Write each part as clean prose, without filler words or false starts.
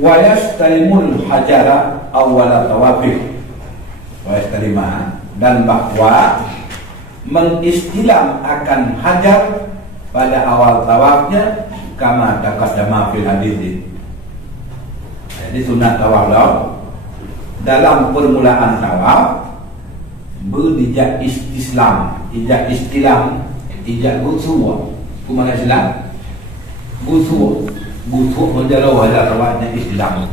wa yastalimul hajara awwala tawafih. Wa yastalima, dan bahwa mengistilam akan hajar pada awal tawafnya kama taqaddama fil hadits. Jadi sunat tawaf dalam permulaan tawaf berijak istislam, ijak istilam, ijak gusuwa. Kumana Islam? Gusuwa. Gusuwa menjauh hajar tawafnya istilam.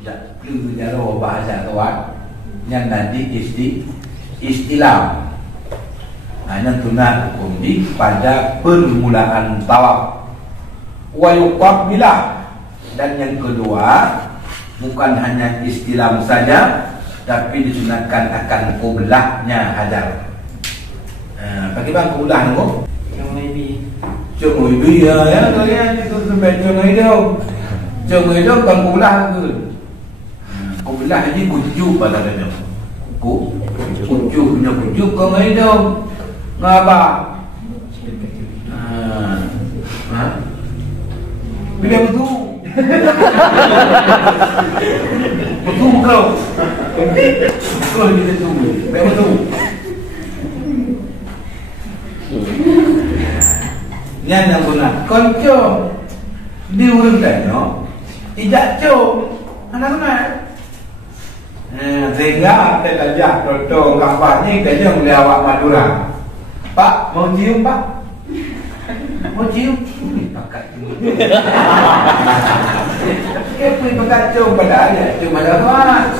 Jak menjauh bahasa tawaf yang nanti istilam. Hanya sunat hukum di pada permulaan tawaf. Wa yuqabbilah, dan yang kedua bukan hanya istilam saja, tapi disunatkan akan kublahnya hajar. Bagaimana kublah tu? Cuma ibu ya kalian itu sampai cuma itu kan kublah tu. Kublah ini kujuk pada dia. Kujuk punya kujuk kau itu ngapa? Bila betul betul kau betul kita tunggu betul yang guna konco di urang tanya ijak co anak-anak sehingga kita tajak contoh kampanye kita yang lewat Madura. Pak mau cium pak? Mau cium? Pakai cium. Pergi pakai cium pada dia, cium pada apa?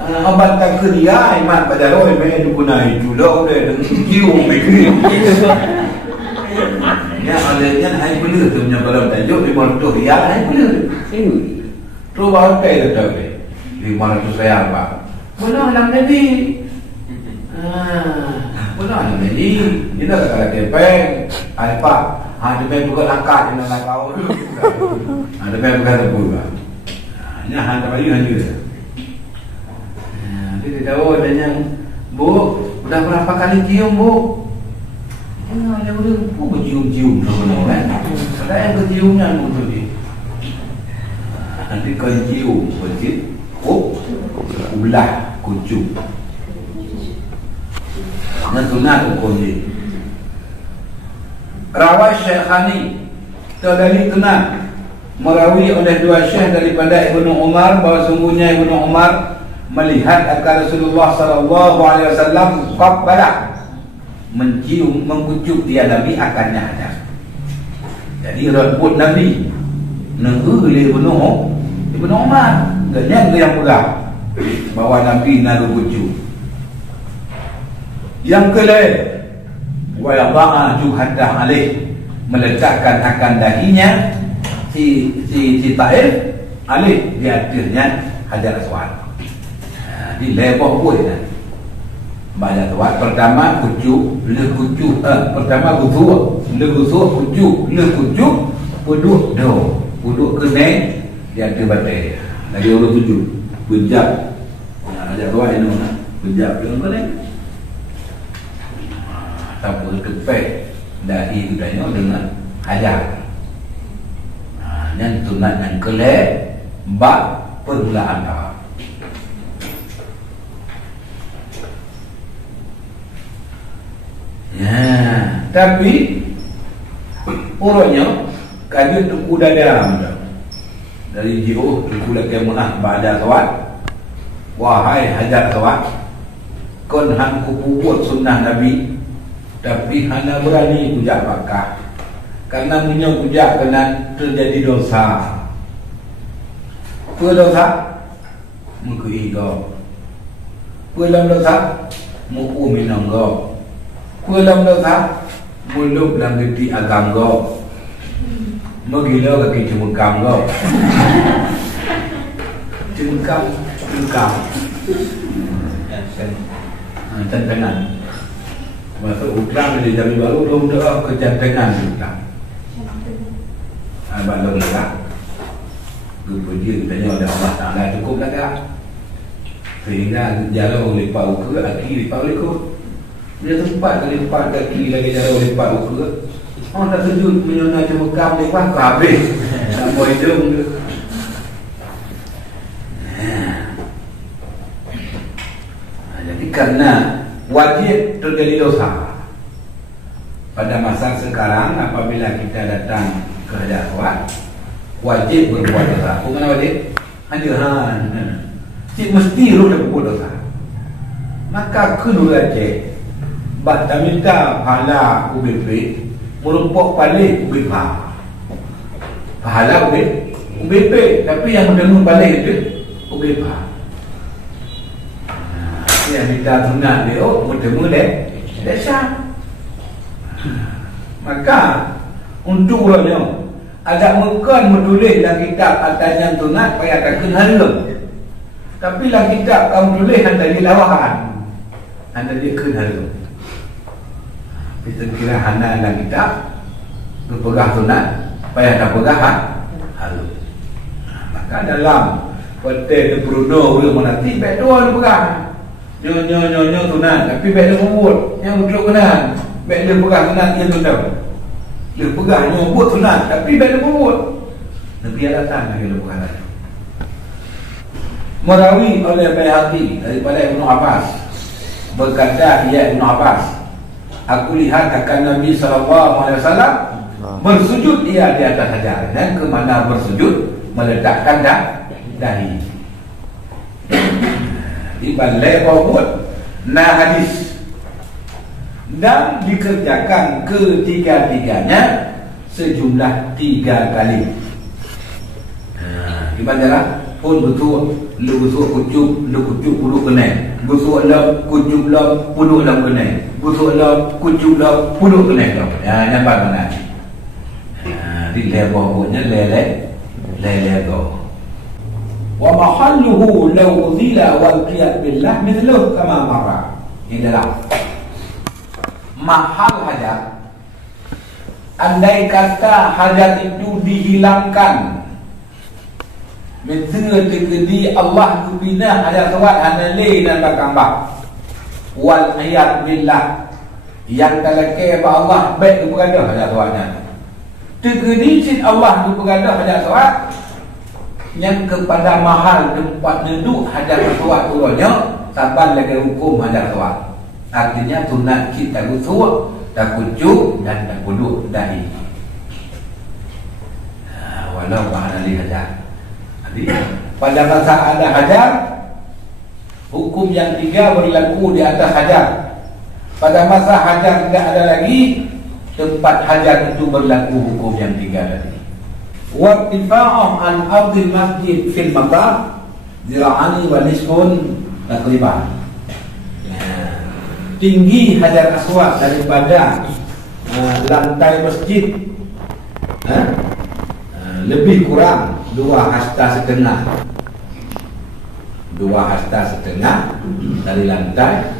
Obat tak kerja, iman pada roh, main guna itu loh, dia cium begini. Ya, alenya hai bela tu punya kalau tajuk 500 riyal hai bela. Tu baru kai tu tu. 500 riyal pak. Benar dalam Nabi. Benar dalam Nabi. Kita kata kepeng, hai pak. Ada main buka langkah di dalam kau tu. Ada main buka tebu pak. Ini hanya bagi hanya. Dia tahu adanya, bu, sudah berapa kali cium bu? Ada orang pun bercium-cium kan? Ada yang keciumnya betul ni. Nanti kau cium, bercium, ulah, kucuk. Nanti nak hukum ni. Rawai Syekhani, dari tunang merawi oleh dua syekh daripada Ibnu Umar bahawa sungguhnya Ibnu Umar melihat akan Rasulullah sallallahu alaihi wasallam qabbalah, mencium, mengucuk dia Nabi akannya hajar. Jadi rambut Nabi nenguli Ibnu Umar, dan yang pegang bahawa Nabi naruh kucuk. Yang kedua, wa yada'a juhadah alaih, meletakkan akan dahinya si Taif alaih di atasnya hajar aswad. Di lebar pun kan. Banyak tuat pertama kucuk, le kucuk, pertama gusuh, le gusuh kucuk, le kucuk, puduk do, puduk kena dia ada batai. Lagi orang tujuh, bejak. Ada tuat ini mana? Bejak dengan mana? Tanpa kepek dahi itu tanya dengan hajar. Yang sunat yang kelak bab permulaan tawaf. Ya, tapi orangnya kaji tuku dada dari jauh tuku lagi munah pada tawat. Wahai hajar tawat, kon hang kubuat sunnah Nabi, tapi hana berani kujak bakah. Karena punya kujak kena terjadi dosa. Apa dosa? Mengkui kau. Apa dalam dosa? Muku minang kau. Dalam dosa mulut dalam geti agam kau, menggila kaki cemekam kau, cemekam cantengan. Masuk utang di Jambi Baru belum dah kecantengan utang. Abang dah puji tanya oleh Allah Taala cukup dah tak? Sehingga jalan lipat ukur, aki lipat ukur. Dia tempat kali lipat kaki lagi jalan lipat ukur. Orang tak sujud menyona cuma kam ni pun habis. Sampai hidung tu. Jadi karena wajib terjadi dosa pada masa sekarang, apabila kita datang ke hajat aswad, wajib berbuat dosa. Bukan wajib? Anjuran. Cik mesti lu dah berbuat dosa. Maka kena cek baca minta pahala UBP merumpuk balik UBP. Pahala UBP, tapi yang mendengar balik itu UBP. Yang minta sunat dia bertemu dia syah. Maka untuk orangnya ada bukan menulis dalam kitab atas yang sunat payah tak kena haram. Tapi dalam kitab kamu tulis anda di lawahan, anda dia kena haram. Kita kira hana dalam kitab berpegah sunat payah tak pegah haram. Maka dalam konteks Bruno boleh menanti baik dua dia pegah nyo sunat, tapi baik dia membuat yang betul kena. Baik dia pegah sunat dia tuan. Dia pegah nyobot sunat, tapi baik dia membuat. Nabi datang lagi dia pegah lagi. Merawi oleh Baihaqi daripada Ibnu Abbas, berkata ia Ibnu Abbas, aku lihat akan Nabi SAW bersujud ia di atas hajar, dan ke mana bersujud meletakkan dahi di balai bawah hadis, dan dikerjakan ketiga-tiganya sejumlah 3 kali. Ibadah pun betul, lu busuk kucuk puluh kena, busuk lam kucuk lam puluh lam kena, busuk lam kucuk lam puluh kena. Nampak mana? Di lebar punya lele go. Wa mahalluhu law zila wal qiyad billah mithluh kama marra. Ini adalah mahal hajat. Andai kata hajat itu dihilangkan, betul tegedi Allah kubina hajat sawat hanale dan bakambak. Wal qiyad billah, yang talake ba Allah baik kepada hajat sawatnya. Tegedi sin Allah kepada hajat sawat yang kepada mahal tempat duduk hajat aswad turunnya saban lagi hukum hajat aswad. Artinya sunat kita gusuk, tak kucuk dan tak kuduk dahi. Walau bahana li hajat. Jadi pada masa ada hajat, hukum yang 3 berlaku di atas hajat. Pada masa hajat tidak ada lagi, tempat hajat itu berlaku hukum yang 3 tadi. Wartifa'am an ardil masjid fil maqam zira'ani wa nisfun takriban. Tinggi hajar aswad daripada lantai masjid lebih kurang 2 hasta setengah. 2 hasta setengah dari lantai.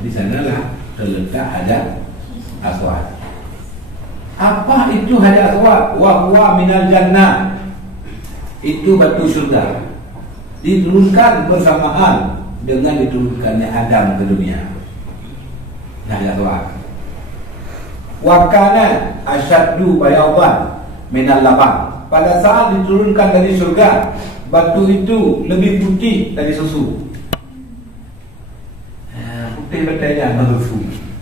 Di sanalah terletak hajar aswad. Apa itu hajar aswad? Wa huwa minal jannah. Itu batu surga. Diturunkan bersamaan dengan diturunkannya Adam ke dunia. Hajar aswad. Wa kana asyaddu bayadan minal laban. Pada saat diturunkan dari surga, batu itu lebih putih dari susu. Putih betulnya susu.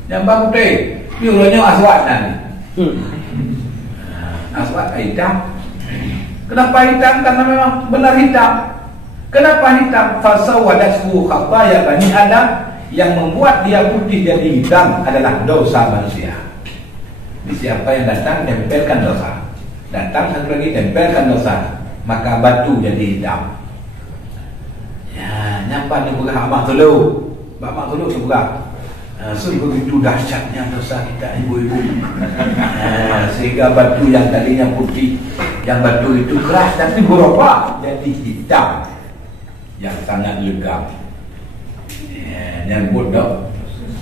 Yang bang putih, ni ulangnya aswad nanti. Aswad hitam. Kenapa hitam? Karena memang benar hitam. Kenapa hitam? Fasawadatu khataya bani Adam, yang membuat dia putih jadi hitam adalah dosa manusia. Siapa yang datang tempelkan dosa, datang satu lagi tempelkan dosa, maka batu jadi hitam. Ya, nyapa ni bukan abang tolong, bapak tolong sebuah. Sungguh begitu dahsyatnya dosa kita ibu-ibu. Sehingga batu yang tadinya putih, yang batu itu keras tapi berubah jadi hitam, yang sangat legam. Yang bodoh.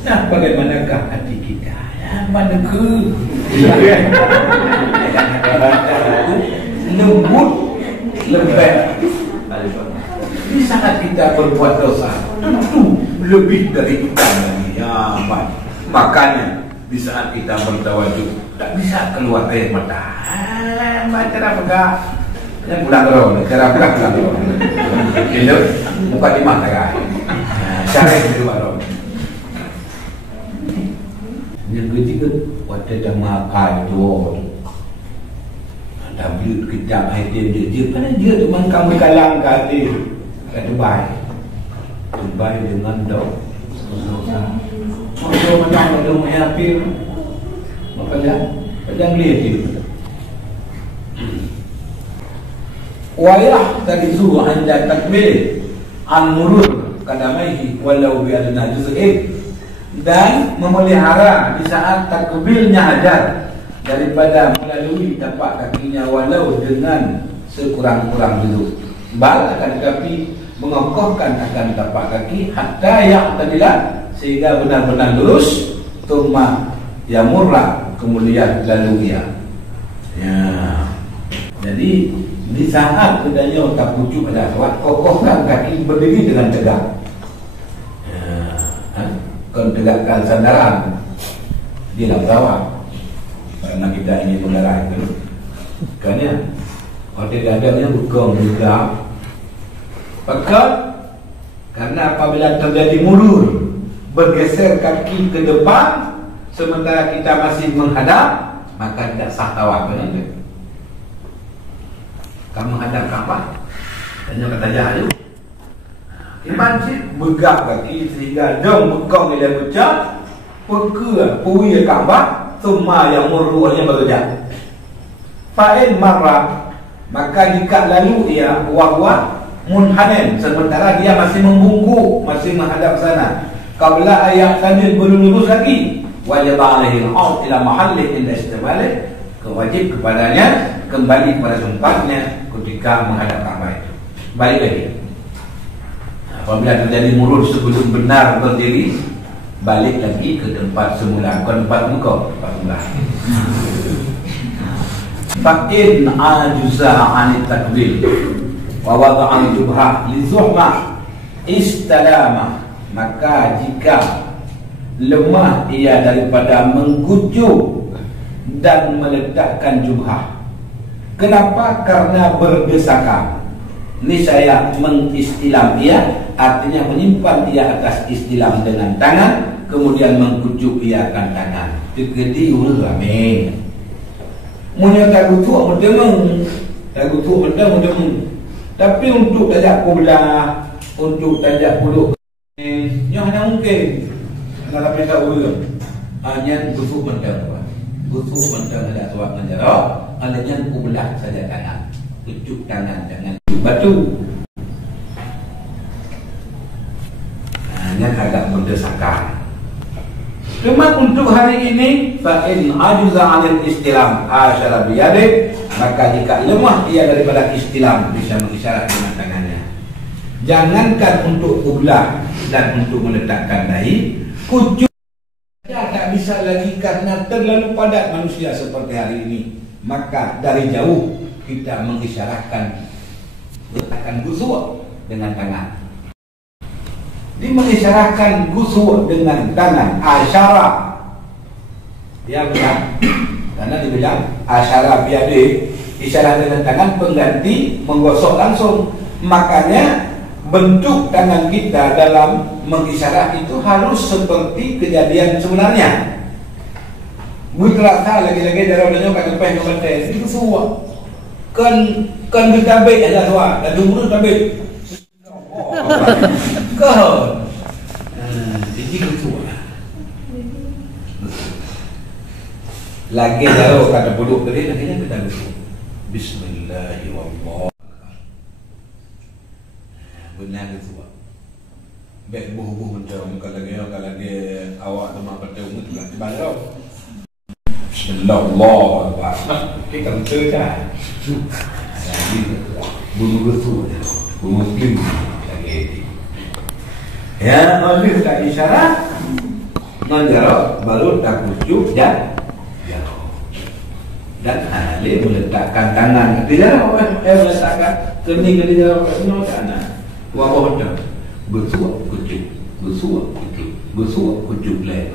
Nah, bagaimanakah hati kita? Mana ke? Lembut, lembek. Di saat kita berbuat dosa, tentu lebih dari hitam lagi. Ya, makanya di saat kita bertawajuk tak bisa keluar air mata. Cara pegang yang pulang terus, cara pegang pulang terus. Itu muka di mata kan. Cara itu baru. Yang ketiga, waktu dah makan tu, ada belut kejap hati dia. Kan dia tu memang kamu kalang kata Dubai. Dubai dengan dok. Macam mana ada happy. Makanya lihat itu. Wayah tadi suruh anda takbir an-murur kadamaihi walau bi adna juz'in, dan memelihara di saat takbirnya hajar daripada melalui tapak kakinya walau dengan sekurang-kurang juzuk. Bal akan tetapi mengokohkan akan tapak kaki hatta yang tadilah sehingga benar-benar lurus, thumma yamurra kemudian lalu ia. Ya. Jadi di saat kedanya tak pucuk ada kuat, kokohkan kaki berdiri dengan tegak. Kau tegakkan sandaran di dalam pesawat, karena kita ingin mengerai itu. Kerana kalau tidak ada yang bukong juga. Maka karena apabila terjadi mundur, bergeser kaki ke depan sementara kita masih menghadap, maka tidak sah tawaf. Kamu menghadap Kaabah, tanya kata Jahayu. Iman sih begak kaki sehingga dong bekong dia pecah, peka puwi Kaabah, semua yang muruhnya bekerja. Fa'in marah, maka jika lalu ia wahwa munhanen, sementara dia masih membungkuk, masih menghadap sana. Qabla ayat sambil belum lurus lagi, wajib alaihi al-'aud ila mahallih inda istiqbalih, kewajib kepadanya kembali kepada tempatnya ketika menghadap Kaabah itu. Balik lagi. Apabila terjadi murur sebelum benar berdiri, balik lagi ke tempat semula, bukan tempat muka, tempat semula. Fa'in ajuza 'anil takbir wa wada'an jubhah li zuhma istalama, maka jika lemah ia daripada mengkucuk dan meletakkan jubhah. Kenapa? Karena berdesakan. Niscaya mengistilam ia, artinya menyimpan ia atas istilam dengan tangan, kemudian mengkucuk ia akan tangan. Tegedi ul amin. Munya tak gutuk mendemeng, tapi untuk tajak kubelah, untuk tajak puluk, yang hanya mungkin adalah pesa ul. Hanya gutuk mendemeng. Gutuk mendemeng ada suap menjarah, hanya kubelah saja tangan, kucuk tangan, jangan batu. Hanya agak berdesakan. Cuma untuk hari ini, fa'in ajuza 'anil istilam asyara biyadih, maka jika lemah ia daripada istilam, bisa mengisyarat dengan tangannya. Jangankan untuk qiblah dan untuk meletakkan dahi, kucuk tak bisa lagi karena terlalu padat manusia seperti hari ini. Maka dari jauh kita mengisyaratkan letakkan gusur dengan tangan. Mengisyaratkan gusur dengan tangan, asyara. Ya benar. Karena dibilang asyara biade, isyarat dengan tangan pengganti menggosok langsung. Makanya bentuk tangan kita dalam mengisyarat itu harus seperti kejadian sebenarnya. Terasa lagi-lagi darahnya kat depan dengan tes itu semua. Kan kita baik aja tuan, dan dulu tabik. Kau, jadi itu. Lagi jauh kata bodoh tadi, akhirnya kita lupa. Bismillahirrahmanirrahim. Benar itu. Baik buh macam kalau lagi awak tu mak pada umur tu lah balau. Bismillahirrahmanirrahim. Kita kerja. Jadi bunyi itu, bunyi muslim lagi. Ya, oleh tak isyarat, menjarok baru tak kucuk dan alih meletakkan tangan. Tidak meletakkan kening ke jarok semua tangan. Wabah dah gusuk kucuk, gusuk kucuk, gusuk kucuk lain.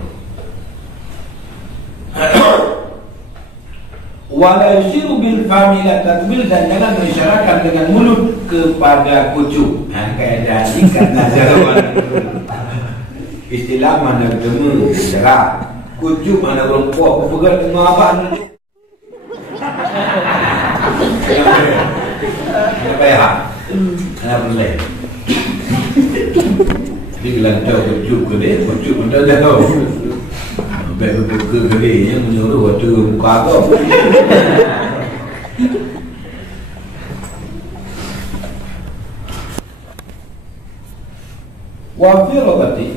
Wala yushiru bil fami la tatbil, dan jangan mengisyaratkan dengan mulut kepada kucuk. Kaedah ikat nazarawan. Istilah mana ketemu jarak. Kucuk mana berempuak berpegang dengan abang. Apa ya? Kenapa boleh? Jadi gelantar kucuk ke dia, kucuk pun tak tahu. Baik berbuka ke dia, menyuruh waktu buka apa. Wa fi rabati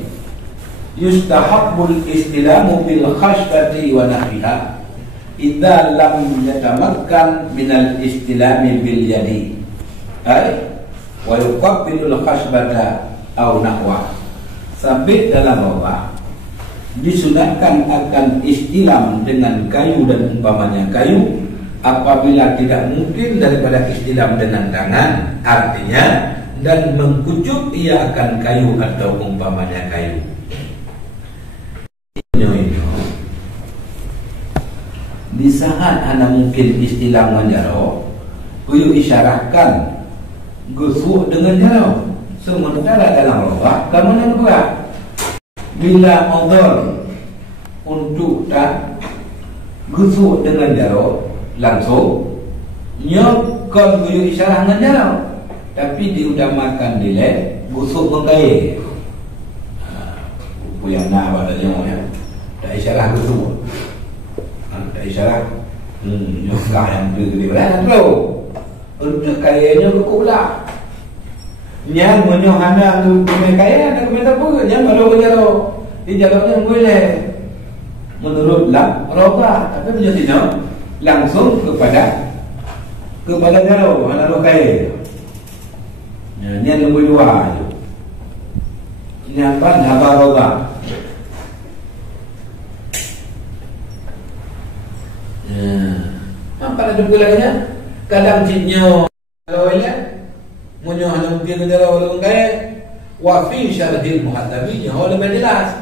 yustahabbul istilamu bil khashbati wa nahwiha idza lam yatamakkan min al istilami bil yadi ay wa yuqabbilu al khashbata aw nahwa. Sabit dalam bahwa disunatkan akan istilam dengan kayu dan umpamanya kayu apabila tidak mungkin daripada istilam dengan tangan, artinya dan mengkucuk ia akan kayu atau umpamanya kayu. Di saat anda mungkin istilah menjaro, kuyu isyarahkan gusuk dengan jaro. Sementara dalam lawak kamu yang berat. Bila odol untuk tak gusuk dengan jaro langsung, nyokon kuyu isyarah dengan jaro. Tapi diutamakan dilek gusuk mengkai. Puyang nak pada dia tak isyarah gusuk. Tak isyarah nyokah yang gede berat tu. Untuk kayanya gusuk pula. Yang menyohana tu punya kaya tak kena apa. Yang malu berjaro. Di jalannya boleh. Menurut roba. Tapi punya sini langsung kepada jaro. Mana roh kaya. Ini yang nombor 2 tu. Ini apa? Habar roba. Apa lagi pulangnya? Kadang ciknya kalau ia munyo hanam mungkin negara orang kaya wa fi syarhil muhaddabi yang lebih jelas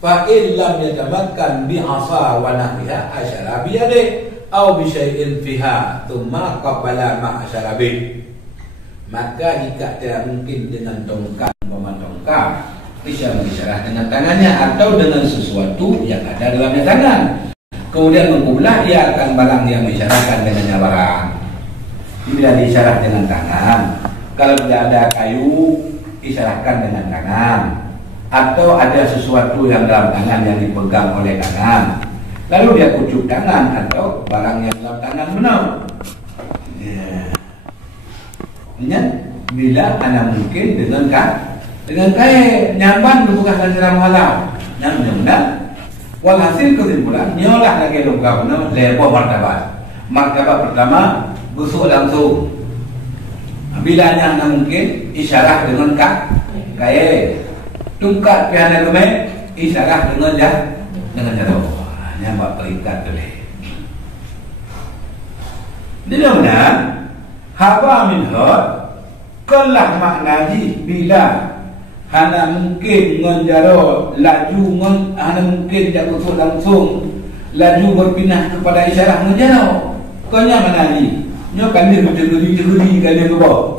fa in lam yatamakkan bi asa wa nahwiha asyara bi yadi aw bi syai'in fiha thumma qabala ma asyara bi. Maka jika tidak mungkin dengan tongkat bisa mengisyarah dengan tangannya atau dengan sesuatu yang ada dalamnya tangan. Kemudian mengkubelah ia akan barang yang mengisyarahkan dengannya barang. Bila diisyarah dengan tangan, kalau tidak ada kayu isyarahkan dengan tangan, atau ada sesuatu yang dalam tangan yang dipegang oleh tangan, lalu dia kucuk tangan atau barang yang dalam tangan benar. Ingat bila anda mungkin dengan kaya nyamban bukan secara muhalah nyamban. Walhasil kesimpulan nyolah lagi logam lepo martabat pertama gusuk langsung. Bila anda mungkin isyarah dengan kaya tungkat pihana kemen isyarah dengan jaro nyambak terikat boleh. Dia mana haba min hod kalah maknaji bila hana mungkin menjaro laju hana mungkin tidak kusuk langsung laju berpindah kepada isyarah menjaro kanya maknaji nyo kali berjegeri kali ke bawah.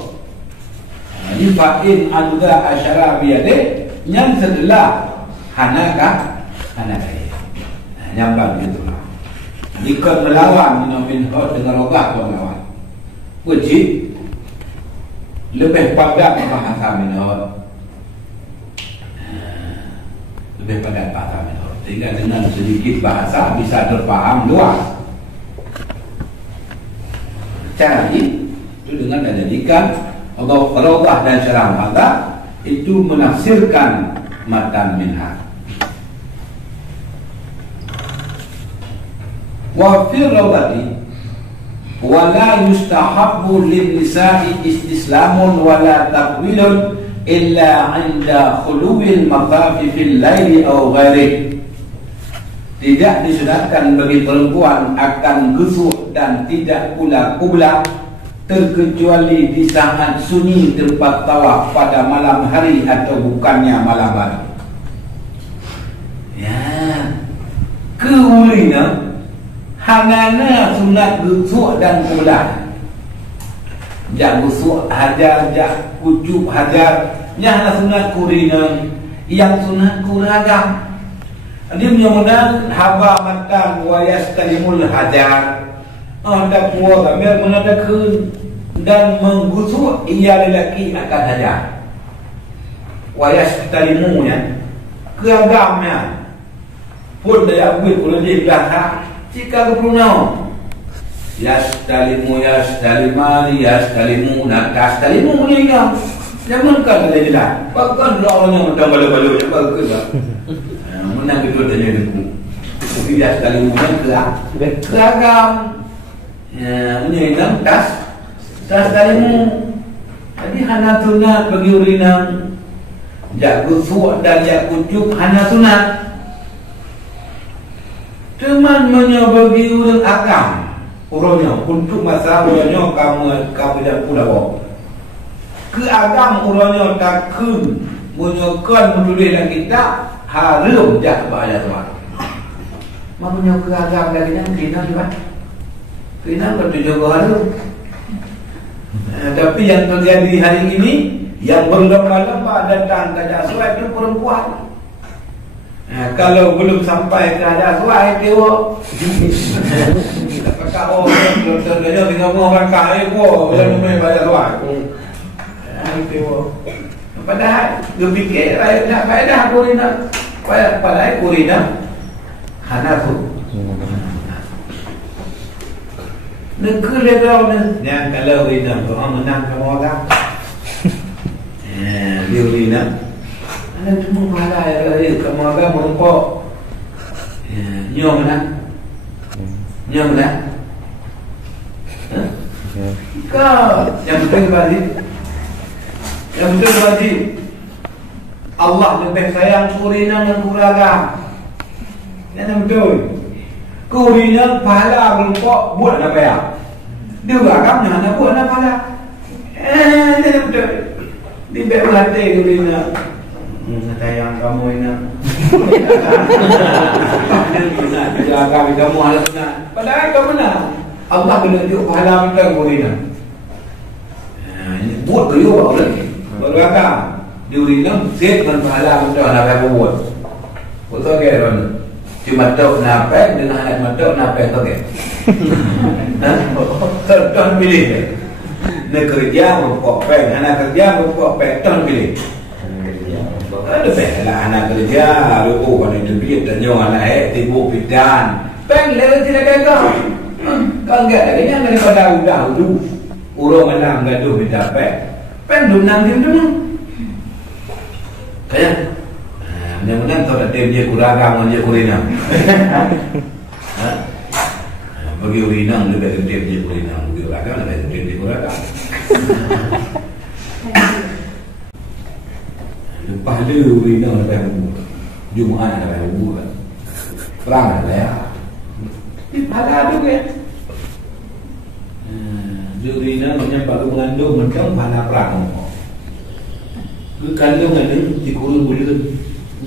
Ini fa'in anda asyara biade yang setelah hana kaya nyambang gitu lah. Jika melawan min hod dengan rogah melawan wajib lebih pada bahasa min hod, lebih pada bahasa min hod, sehingga dengan sedikit bahasa bisa terpaham luas. Cara ini itu dengan menjadikan rogah dan syarah mata itu menafsirkan matan minha. Wa fi rawati wala yustahabbu lin nisa'i istislamun wala taqwilun illa 'inda khuluwil maqafi fil laili aw ghairi. Tidak disunatkan bagi perempuan akan gusuk dan tidak pula kublah terkecuali di saat sunyi tempat tawaf pada malam hari atau bukannya malam hari. Ya, keulina hanana sunat gusuk dan kulah. Jak gusuk hajar, jak kucuk hajar. Yang hana sunat kurinang, yang sunat kuragam. Dia menyamakan haba matan wa yastalimul hajar. Anda puas ambil menadakan dan menggusuk ia lelaki akan hajar. Wa yastalimunya keagamnya pun daya buat kalau dia belakang jika kepunau yastalimu yastalimani yastalimuna yastalimu meninggal jangan kan dia jelas bahkan orangnya macam bala-bala yang bagus lah menang kedua tanya dulu tapi yastalimu keagam meninggal tas yastalimu jadi hana sunat bagi urinang jak gusuk dan jak kucuk hanya sunat. Cuman bagi orang agam, orangnya untuk masa orangnya kamu yang pulau. Ke agam orangnya takkan menyokan menulis dan kita harum jak bahaya tuan. Maknanya ke agam lagi yang kena juga. Kena betul juga harum. Tapi yang terjadi hari ini yang berlomba-lomba datang ke hajat suai itu perempuan. Kalau belum sampai ke hajat suai dia kita pakai orang terdengar dengan orang kaya belum main hajat suai. Padahal dia fikir nak faedah kurina. Padahal kurina hana tu. Negeri legal ni. Yang kalau kurina orang menang sama orang. Dia urina ada cuma pahala kamu agak merumpok nyom nak kau yang betul wajib Allah lebih sayang kurina dan kuragam yang betul kurina pahala merumpok buat apa ya dia agam nak buat apa pahala yang betul di bawah hati kurina sayang kamu ini jaga kamu harus nak padahal kamu nak Allah kena tunjuk pahala kita kurina buat dia buat lagi beragam di kurina set dengan pahala kita nak buat betul ke tuan cuma tahu napek dengan anak tahu napek tu ke tuan pilih nak kerja berpok pen, anak kerja berpok pen, tuan pilih. Ada pen lah anak kerja, lupa pada itu duit dan nyawa anak tibu pidan. Pen lewat tidak gagal. Kalau enggak ada yang daripada dulu, urang menang gaduh minta pen. Pen belum nanti tu. Kayak, mudah-mudahan tahu tak dia kuragam dia kurina. Bagi urinang lebih gede dia urinang, bagi uragam lebih gede dia uragam. Lepas dia urinang lebih umur, Jumaat lebih umur, perang lah ya. Di pahala tu kan? Dia urinang macam baru mengandung macam pahala perang. Kekandung ada dikurung bulan.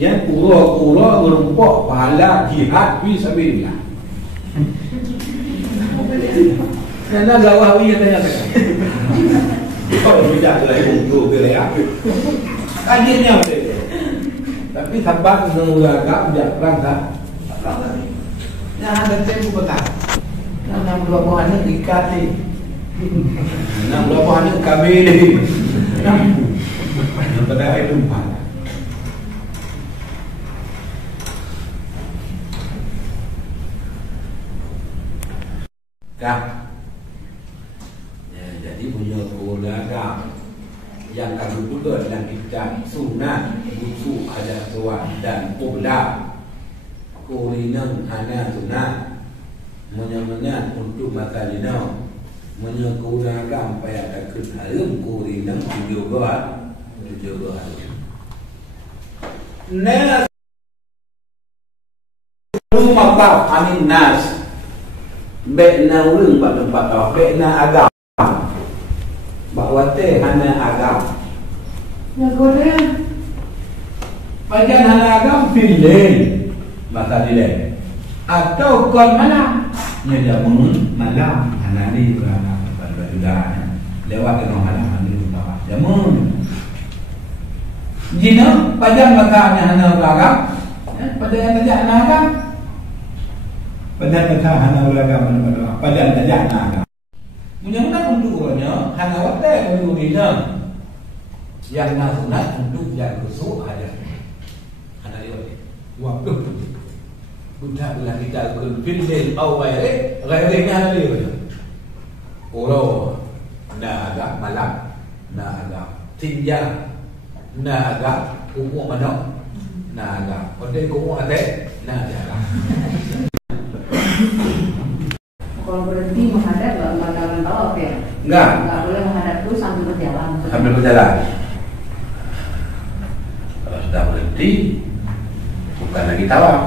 Yang pura-pura merumpok pahala jihad fi sabilillah. Karena gawawi katanya kan. Kalau tidak ada untuk gelap. Kajiannya ada. Tapi sabar menuragam jak perang tak. Yang ada tempo betul. Yang buah-buahnya dikati. Yang buah-buahnya kabel. Yang pada itu empat. Jadi punya kuragam yang kami juga dalam kitab sunat buku ada suat dan pula kurinang hana sunat menyamenat untuk makalina menyekuragam payah takut harum kurinang juga nas rumah tak amin nas bekna urang pada tempat tau bekna agam bahawa teh hana agam ya goreng bagian hana agam pilih masa dileh atau kon mana jamun malam anak ni pada sudah lewat ke malam ni tawaf jamun jina pajan matanya hana belakang pajan tajak naga pajan tajak hana belakang pajan tajak naga mudah-mudahan untuknya hana watai untuk dina yang sunat untuk yang kusuk aja hana dia waktu budak belah kita kulfil awal ghairnya hana dia orang nak agak malam nak agak tinggal nak agak umur mana nak agak pada umur ada nak agak kalau berhenti menghadap nggak bakalan tawaf ya? Nggak boleh menghadap terus sambil berjalan. Sambil berjalan. Kalau sudah berhenti, bukan lagi tawaf.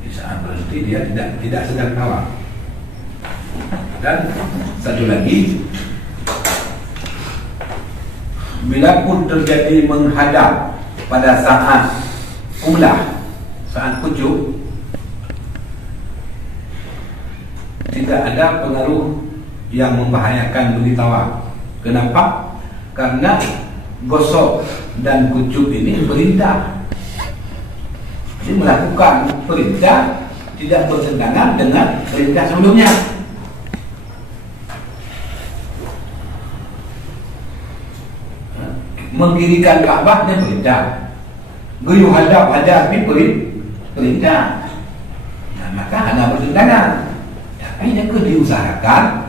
Di saat berhenti dia tidak sedang tawaf. Dan satu lagi, bila pun terjadi menghadap pada saat qiblah, saat kucuk, tidak ada pengaruh yang membahayakan bagi tawaf. Kenapa? Karena gosok dan kucuk ini perintah. Jadi melakukan perintah tidak bertentangan dengan perintah sebelumnya. Mengkirikan Ka'bah dia perintah. Guyuh hadap hadapi perintah. Nah, maka ada bertentangan. Tapi yang diusahakan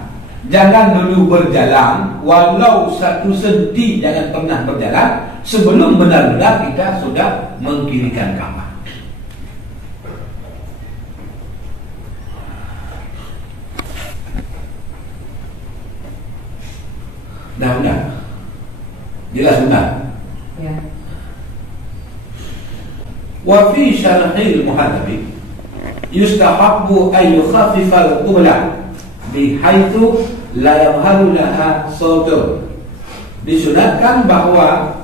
jangan dulu berjalan walau satu senti jangan pernah berjalan sebelum benar-benar kita sudah mengkirikan Ka'bah. Dah jelas benar. Ya. Wa fi syarhil muhadzabi yustahabbu ay yukhaffifa al-qiblah bihaitsu la yadhharu laha sadr. Disunatkan bahawa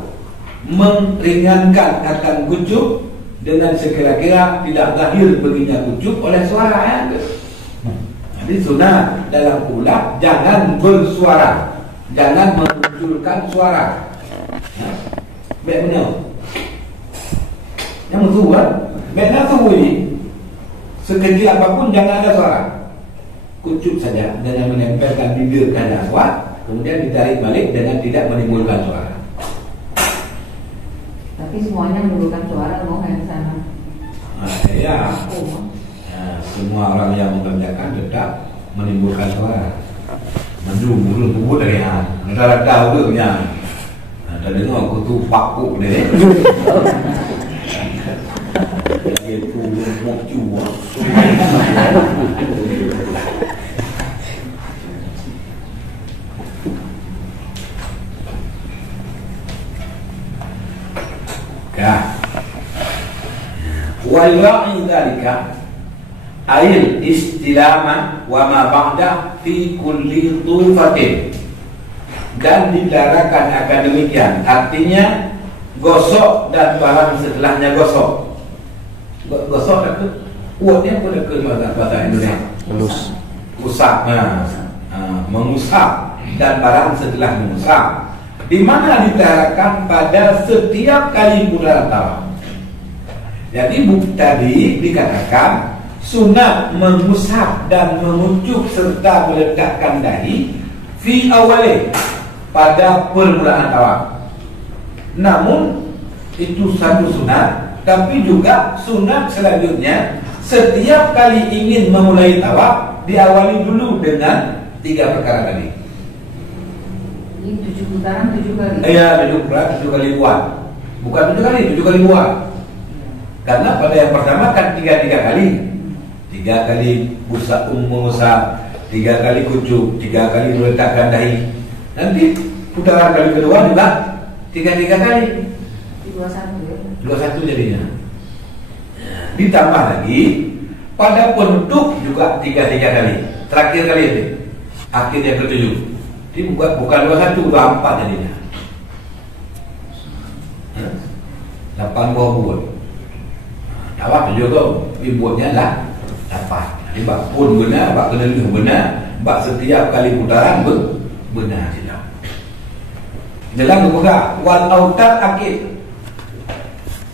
meringankan akan kucuk dengan sekira-kira tidak zahir baginya kucuk oleh suara ya. Jadi sunat dalam qiblah jangan bersuara, jangan memunculkan suara. Baik benar. Yang betul baiklah tu bunyi. Sekecil apapun jangan ada suara. Kucuk saja dengan menempelkan bibir ke aswad, kemudian ditarik balik dengan tidak menimbulkan suara. Tapi semuanya menimbulkan suara mau yang sana. Ya. Semua orang yang mengerjakan tetap menimbulkan suara. Menjumur tubuh dari antara tahu tu nya. Ada dengar aku tu pakuk dia. Dia tu mau cuba. Wal wa'i dzalika ail istilama wa ma ba'da fi kulli tufatin. Dan dilarangkan akan demikian, artinya gosok dan barang setelahnya gosok. Gosok itu kuatnya pada bahasa Indonesia usap, mengusap dan barang setelah mengusap, di mana dilarangkan pada setiap kali putaran tawaf. Jadi tadi dikatakan sunat mengusap dan mengucuk serta meletakkan dahi fi awali pada permulaan tawaf. Namun itu satu sunat, tapi juga sunat selanjutnya setiap kali ingin memulai tawaf diawali dulu dengan 3 perkara tadi. Ini 7 putaran 7 kali. Iya, 7 putaran 7 kali buat. Bukan 7 kali, 7 kali buat. Karena pada yang pertama kan 3 kali. 3 kali mengusap, 3 kali kucuk, 3 kali meletakkan dahi. Nanti putaran kali kedua juga 3 kali. 21 ya. 21 jadinya. Ditambah lagi pada penutup juga 3 kali. Terakhir kali ini. Akhir yang ke-7. Jadi bukan 21, 24 jadinya. 8 buah buat. Tawaf juga dibuatnya lah dapat. Jadi bak pun benar, bak kena lebih benar, bak setiap kali putaran benar tidak. Jalan buka wal autar akid.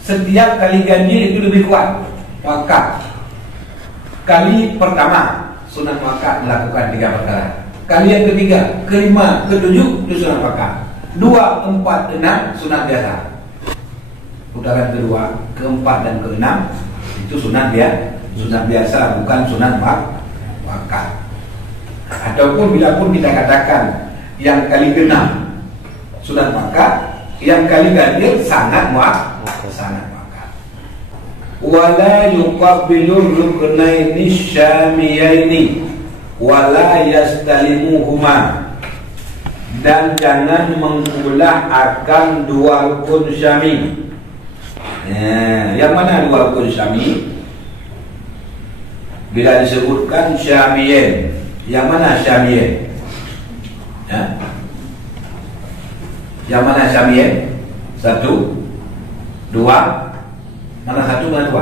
Setiap kali ganjil itu lebih kuat. Wakaf. Kali pertama sunat wakaf melakukan 3 perkara. Kali yang ketiga, kelima, ketujuh itu sunat wakaf. 2, 4, 6 sunat biasa. Putaran kedua, keempat dan keenam itu sunat biasa, bukan sunat wakaf. Ataupun bila pun kita katakan yang kali keenam sunat wakaf, yang kali ganjil sangat wakaf. Wala yuqabbilu ruknaini syamiyaini wala yastalimuhuma, dan jangan mengkulah akan 2 rukun syami. Yang mana 2 rukun syami? Bila disebutkan syamiyin, yang mana syamiyin? Yang mana syamiyin? 1, 2. Mana 1, mana 2?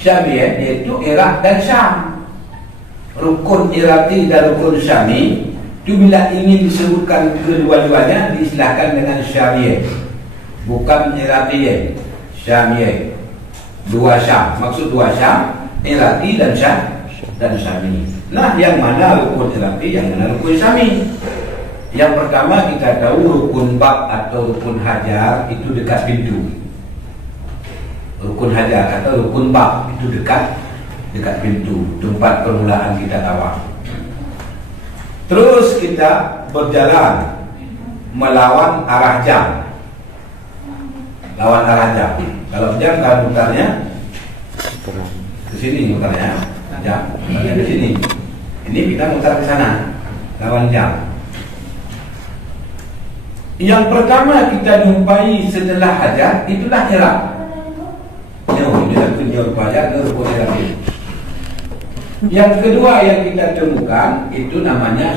Syamiyin yaitu Iraq dan Syam. Rukun Iraqi dan rukun Syami itu bila ingin disebutkan kedua-duanya diistilahkan dengan Syamiyin, bukan Iraqiyin. Syamiyin, 2 Syam, maksud 2 Syam, Iraqi dan Syami. Nah, yang mana rukun Iraqi, yang mana rukun Syami? Yang pertama kita tahu rukun bab atau rukun hajar itu dekat pintu. Rukun hajar atau rukun bab itu dekat pintu, tempat permulaan kita tawaf. Terus kita berjalan melawan arah jam. Lawan arah jam. Kalau jam kan mutarnya ke sini, mutarnya jam ke sini. Ini kita mutar ke sana, lawan jam. Yang pertama kita jumpai setelah hajat itulah Iraq. Ini hajat, rukun Iraq. Yang kedua yang kita temukan itu namanya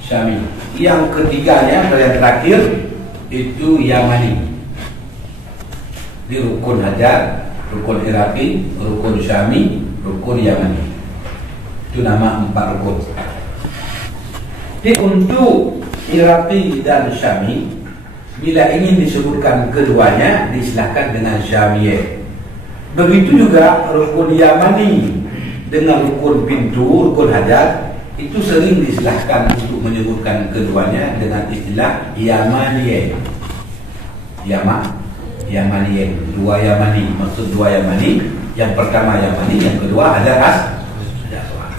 Syami. Yang ketiganya atau yang terakhir itu Yamani. Di rukun hajat, rukun Iraqi, rukun Syami, rukun Yamani. Itu nama 4 rukun. Jadi untuk Iraqi dan Syami, bila ingin disebutkan keduanya diistilahkan dengan Syamiyin. Begitu juga rukun Yamani dengan rukun pintu, rukun hajat itu sering diistilahkan untuk menyebutkan keduanya dengan istilah Yamaniyin. Yamaniyin, 2 Yamani, maksud 2 Yamani. Yang pertama Yamani, yang kedua Hajar Aswad.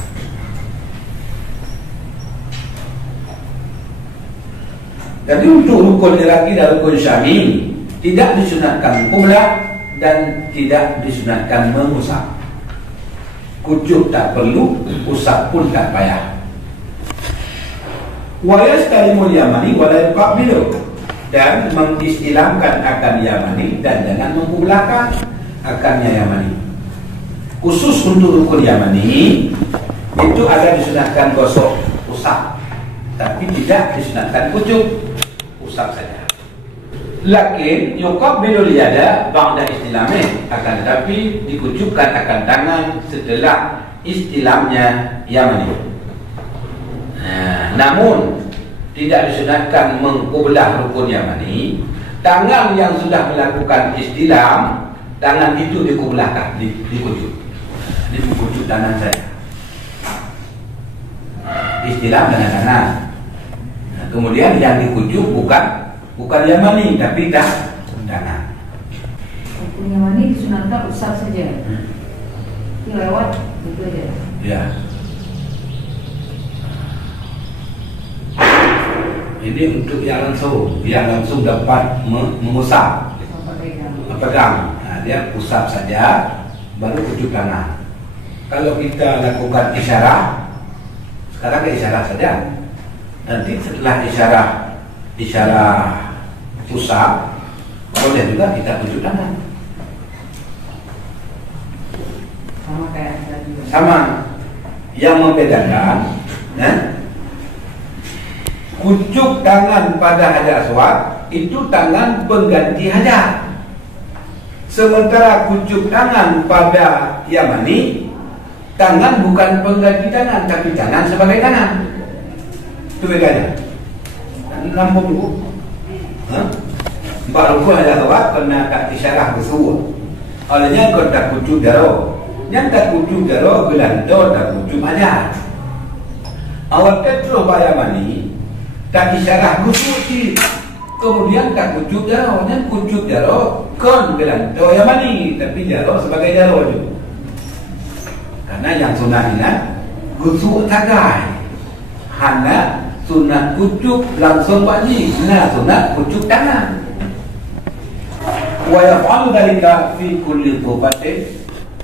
Jadi untuk rukun Iraqi dan rukun Syami tidak disunatkan qiblah dan tidak disunatkan mengusap. Kucuk tak perlu, usap pun tak payah. Wa yastalimul Yamani wa la yuqabbilu, dan mengistilahkan akan Yamani dan jangan mengqiblahkan akannya Yamani. Khusus untuk rukun Yamani itu ada disunatkan gosok, usap, tapi tidak disunatkan kucuk, usap saja. Lakin yuqabbilul yada ba'da istilami, akan tetapi dikucukkan akan tangan setelah istilamnya Yamani. Namun tidak disunatkan mengqiblah rukun Yamani. Tangan yang sudah melakukan istilam, tangan itu diqiblahkan, dikucuk. Dikucuk tangan saya. Istilam dengan tangan. Kemudian yang dikucuk bukan Yamani tapi tangan. Rukun Yamani disunatkan usap saja. Itu lewat itu aja. Ya. Ini untuk yang langsung dapat mengusap, pegang. Nah, dia usap saja, baru kucuk tangan. Kalau kita lakukan isyarat, sekarang ke isyarat saja. Nanti setelah isyarat usap, boleh juga kita kucuk tangan. Sama kayak tadi. Sama. Yang membedakan, kucuk tangan pada Hajar Aswad itu tangan pengganti hajat. Sementara kucuk tangan pada Yamani, tangan bukan pengganti tangan, tapi tangan sebagai tangan. Itu bedanya. Nampak dulu. Mbak Ruku ada tawak kena tak isyarah bersuara. Olehnya kau tak kucuk jaro. Yang tak kucuk jaro gelantor tak kucuk aja. Awal terus bayar mani tak isyarah kucuk. Kemudian tak kucuk jaro. Yang kucuk jaro kon gelantor yang mani, tapi jaro sebagai jaro juga. Karena yang sunat ini kucuk tagai. Hana sunat kucuk langsung wajib. Nah sunat kucuk tangan. Wa yaf'alu dzalika fi kulli tufatin,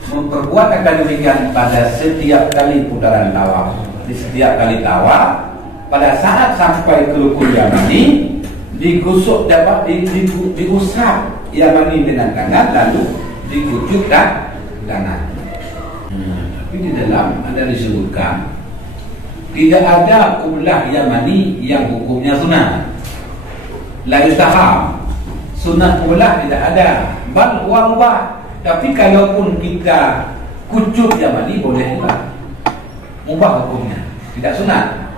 memperbuat akan demikian pada setiap kali putaran tawaf. Di setiap kali tawaf, pada saat sampai ke rukun Yamani, digusuk dapat diusap Yamani dengan tangan, lalu dikucuk tangan. Tapi di dalam ada disebutkan tidak ada qiblah Yamani yang hukumnya sunnah. La yustahab. Sunnah qiblah tidak ada. Bal huwa mubah. Tapi kalaupun kita kucuk Yamani boleh juga. Mubah hukumnya. Tidak sunat.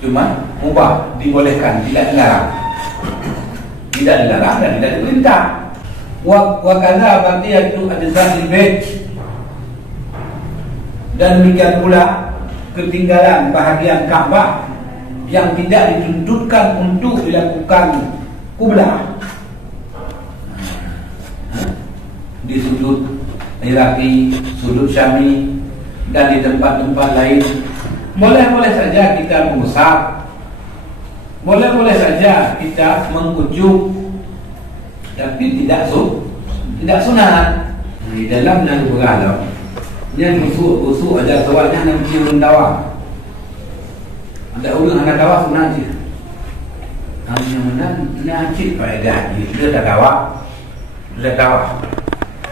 Cuma mubah, dibolehkan, tidak dilarang. Tidak dilarang dan tidak diperintah. Wa kadza baqiyatu ajza'il bait. Dan demikian pula ketinggalan bahagian Ka'bah yang tidak dituntutkan untuk dilakukan qiblah. Di sudut Iraqi, sudut Syami, dan di tempat-tempat lain boleh-boleh saja kita mengusap, boleh-boleh saja kita mengkucuk, tapi tidak sunat. Di dalam dan bergalau yang busuk aja soalnya nak cium tawa. Ada orang anak tawa sunat je. Hanya nak cik faedah dia dah tawa.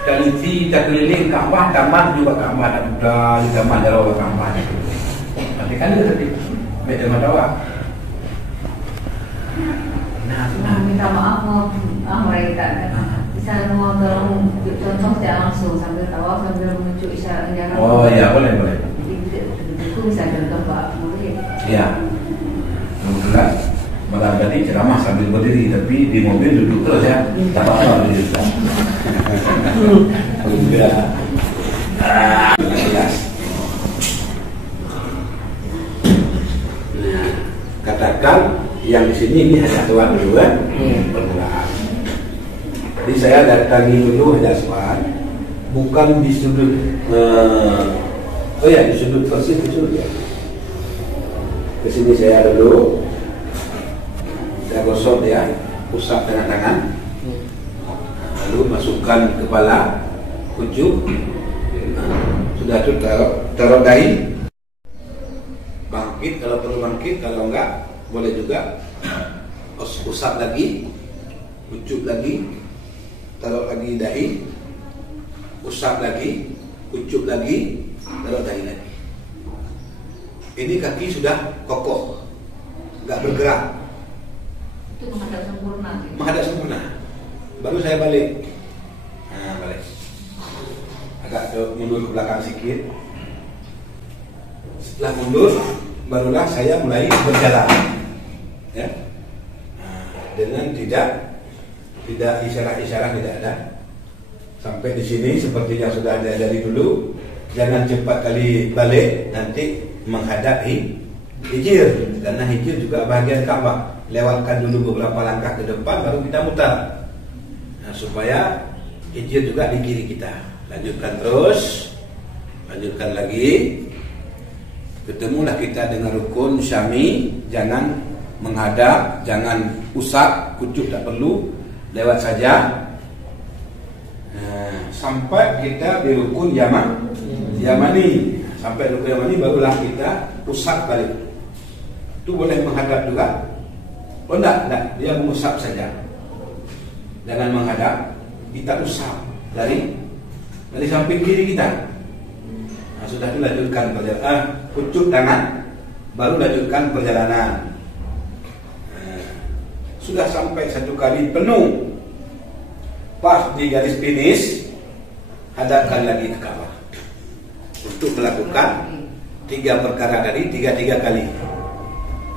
Kaliti tak keliling Kaabah, taman juga Kaabah tak mudah, di taman jauh Kaabah. Tapi kan dia tadi beda matawa. Minta maaf mereka. Bisa mau tolong contoh secara langsung sambil tawaf sambil menuju isyarat. Oh ya, boleh. Itu bisa contoh Pak Murid. Ya. Kebetulan malam tadi ceramah sambil berdiri, tapi di mobil duduk terus ya. Tak apa-apa berdiri. Katakan yang di sini ini hanya tuan dulu kan? Permulaan. Jadi saya datangi dulu hanya tuan, bukan di sudut. Di sudut versi itu ya. Ke sini saya dulu, saya gosok ya, usap dengan tangan. Lalu masukkan kepala, kucuk, sudah itu taruh dahi, bangkit kalau perlu bangkit, kalau enggak boleh juga usap lagi, kucuk lagi, taruh lagi dahi, usap lagi, kucuk lagi, taruh dahi lagi. Ini kaki sudah kokoh, enggak bergerak. Itu menghadap sempurna. Menghadap sempurna. Baru saya balik. Balik. Agak mundur ke belakang sedikit. Setelah mundur, barulah saya mulai berjalan. Ya. Dengan tidak isyarat-isyarat tidak ada. Sampai di sini seperti yang sudah ada dari dulu. Jangan cepat kali balik, nanti menghadap hijir. Karena hijir juga bahagian Ka'bah. Lewatkan dulu beberapa langkah ke depan, baru kita mutar. Supaya hijir juga di kiri kita. Lanjutkan terus, lanjutkan lagi. Ketemulah kita dengan rukun Syami. Jangan menghadap, jangan usap, kucuk tak perlu, lewat saja. Sampai kita di rukun Yamani. Sampai rukun Yamani barulah kita usap balik. Itu boleh menghadap juga. Oh enggak, dia mengusap saja. Jangan menghadap, kita usap dari samping kiri kita. Sudah dilanjutkan perjalanan, kucuk tangan, baru lanjutkan perjalanan. Sudah sampai satu kali penuh, pas di garis finish, hadapkan lagi ke Ka'bah untuk melakukan 3 perkara tadi 3 kali.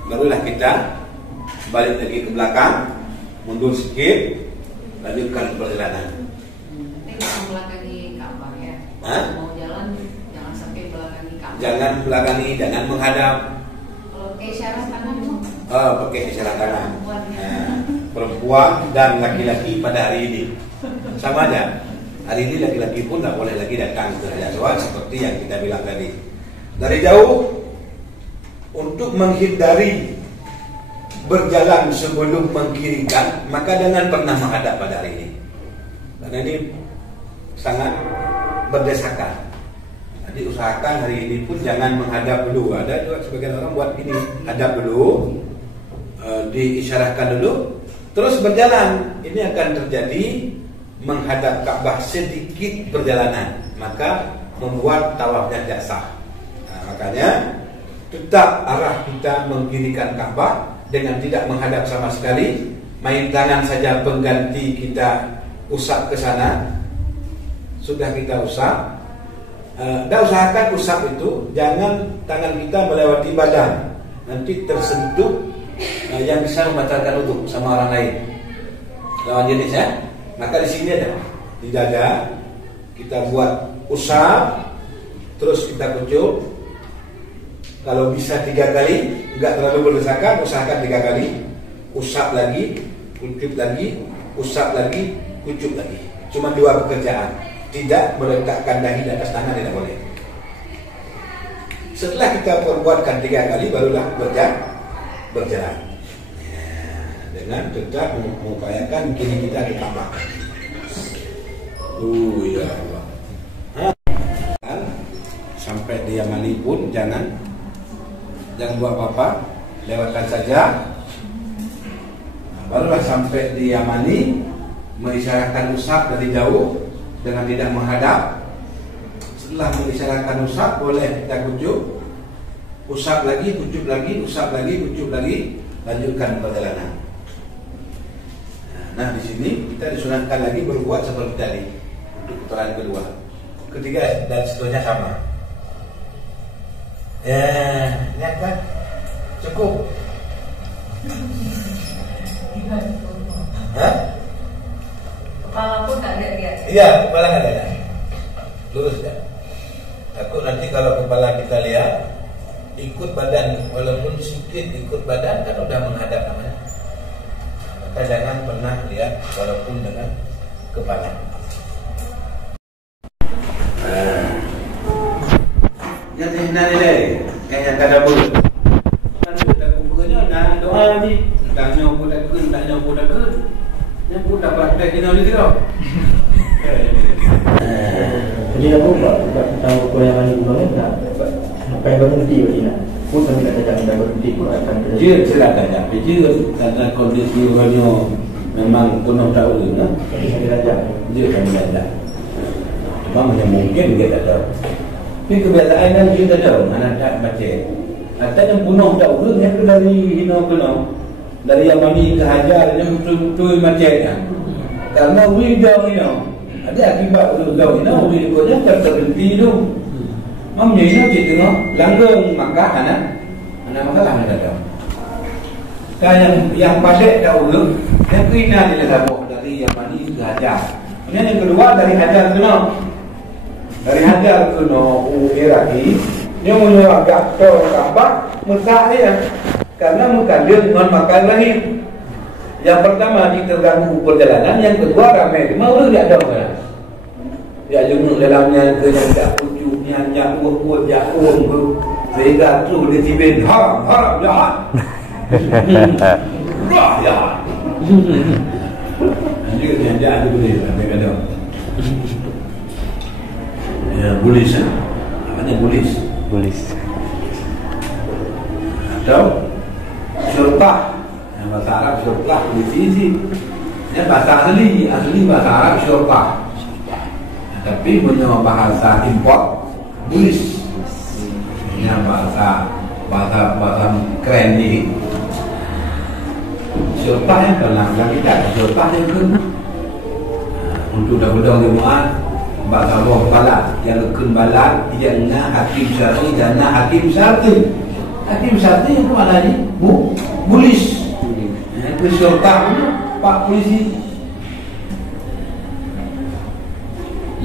Barulah kita balik lagi ke belakang, mundur sedikit, lanjutkan perjalanan. Ini bisa belakangi Ka'bah ya. Hah? Mau jalan jangan sampai belakangi Ka'bah. Jangan belakangi, jangan menghadap. Kalau pakai isyarat tangan tuh. Pakai isyarat tangan. Nah, perempuan dan laki-laki pada hari ini sama aja. Hari ini laki-laki pun tidak boleh lagi datang ke Hajar Aswad seperti yang kita bilang tadi. Dari jauh untuk menghindari berjalan sebelum mengkirikan, maka jangan pernah menghadap pada hari ini. Karena ini sangat berdesakan. Jadi usahakan hari ini pun jangan menghadap dulu. Ada juga sebagian orang buat ini, hadap dulu, diisyaratkan dulu, terus berjalan. Ini akan terjadi menghadap Ka'bah sedikit perjalanan, maka membuat tawafnya tidak sah. Nah, makanya tetap arah kita mengkirikan Ka'bah dengan tidak menghadap sama sekali. Main tangan saja pengganti kita usap ke sana. Sudah kita usap, dan usahakan usap itu jangan tangan kita melewati badan, nanti tersentuh yang bisa membatalkan wudu sama orang lain lawan jenis ya. Maka di sini ada di dada kita buat usap, terus kita kucuk. Kalau bisa 3 kali, enggak terlalu berdesakan, usahakan 3 kali. Usap lagi, kucuk lagi, usap lagi, kucuk lagi. Cuma 2 pekerjaan. Tidak meletakkan dahi di atas tangan, tidak boleh. Setelah kita perbuatkan 3 kali, barulah berjalan. Dengan tetap mengupayakan kiri kita ke Ka'bah. Ya Allah. Sampai di Yamani pun jangan buat apa-apa, lewatkan saja. Barulah sampai di Yamani mengisyaratkan usap dari jauh dengan tidak menghadap. Setelah mengisyaratkan usap, boleh kita kucuk, usap lagi, kucuk lagi, usap lagi, kucuk lagi, lanjutkan perjalanan. Nah, di sini kita disunahkan lagi berbuat seperti tadi untuk putaran kedua, ketiga dan seterusnya sama. Lihat kan? Cukup. Hah? Kepala pun tak ada dia. Iya, kepala nggak ada. Lurus ya. Takut nanti kalau kepala kita lihat ikut badan, walaupun sedikit ikut badan kan udah menghadap namanya. Maka jangan pernah lihat walaupun dengan kepala. Yang sebenarnya deh, kayak tak ada pun. Kan kita kumpulnya nak doa ni, tanya pun dah kun, tanya pun dah kun. Yang pun dah praktek kita ni tu. Jadi aku tak tahu kau yang mana bulan ni tak. Apa yang berhenti bagi nak? Pun kami tak ada yang berhenti pun akan terjadi. Dia silakan ya. Dia karena kondisi orangnya memang penuh tahu kan. Jadi saya belajar. Dia akan belajar. Cuma hanya mungkin dia tak tahu. Ini kebiasaan kan dia tak tahu. Anak tak baca. Atau yang penuh tahu dia tu dari penuh. Dari yang mani ke Hajar dia betul-betul macamnya. Karena widau ini ada akibat widau ini widau dia terberhenti tu. Mamnya ini dia tengok langgeng maka anak masalah ada tahu. Kan yang pasal tahu tu yang kena dia tahu dari yang mani ke Hajar. Kemudian yang kedua dari Hajar tu dari Hajar tu Iraki dia menyuruh agak tahu Ka'bah Mekah dia karena Mekah dia dengan makan lahir. Yang pertama dia terganggu perjalanan, yang kedua ramai mau dia tahu kan. Dia jumlah dalamnya ke yang tak pucuknya yang buat jauh ke sehingga tu dia tiba haram jahat. Ya. Dia yang jahat tu boleh mereka tahu. Ya, bulis. Namanya bulis. Atau syurtah. Yang bahasa Arab syurtah polisi. Yang bahasa asli bahasa Arab syurtah. Tapi punya bahasa import bulis. Ini bahasa keren ni. Syurtah yang pernah kita syurtah yang untuk dah-dah jemaah bak Allah balak yang lekun balak jangan hakim syar'i dan hakim syar'i. Hakim syar'i itu maknanya polis. Polis serta pak polisi.